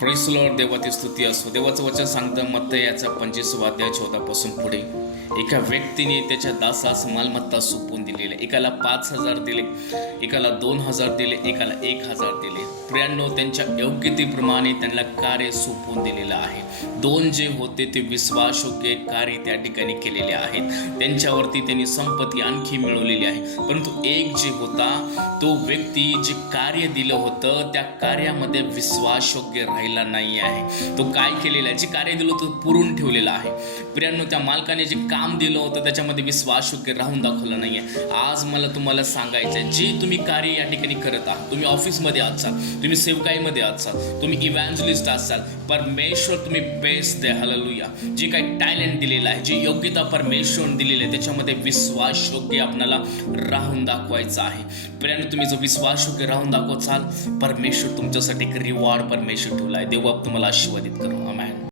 Press Lord, देवाची स्तुती असो. देवाचं वचन सांगतं मत्तई याचा 25 अध्याय 14 पासून पुढे, एका व्यक्तीने त्याच्या दासास मालमत्ता सोपवून दिलेली. एकाला 5,000 दिले, एकाला 2,000 दिले, एकाला 1,000 दिले. प्रियांनो, त्यांच्या योग्यतेप्रमाणे त्यांना कार्य सोपवून दिलेलं आहे. 2 जे होते ते विश्वासयोग्य कार्य त्या ठिकाणी केलेले आहेत. त्यांच्यावरती त्यांनी संपत्ती आणखी मिळवलेली आहे. परंतु एक जे होता तो व्यक्ती जे कार्य दिलं होतं त्या कार्यामध्ये विश्वासयोग्य राहिला नाही आहे. तो काय केलेला आहे, जे कार्य दिलं होतं पुरून ठेवलेलं आहे. प्रियांनो, त्या मालकाने जे काम दिलं होतं त्याच्यामध्ये विश्वासयोग्य राहून दाखवलं नाही आहे. आज मला तुम्हाला सांगायचं आहे, जे तुम्ही कार्य या ठिकाणी करत आहात, तुम्ही ऑफिसमध्ये असाल, तुम्ही सेवकाईमध्ये असाल, तुम्ही इव्हॅन्जलिस्ट असाल, परमेश्वर तुम्ही बेस्ट द्या. हालेलुया. जे काही टॅलेंट दिलेलं आहे, जी योग्यता परमेश्वर दिलेली आहे, त्याच्यामध्ये विश्वासयोग्य आपल्याला राहून दाखवायचं आहे. प्रियांनो, तुम्ही जो विश्वासयोग्य राहून दाखवचाल, परमेश्वर तुमच्यासाठी एक रिवॉर्ड परमेश्वर ठेवला आहे. देव तुम्हाला आशीर्वादित करो. आमेन.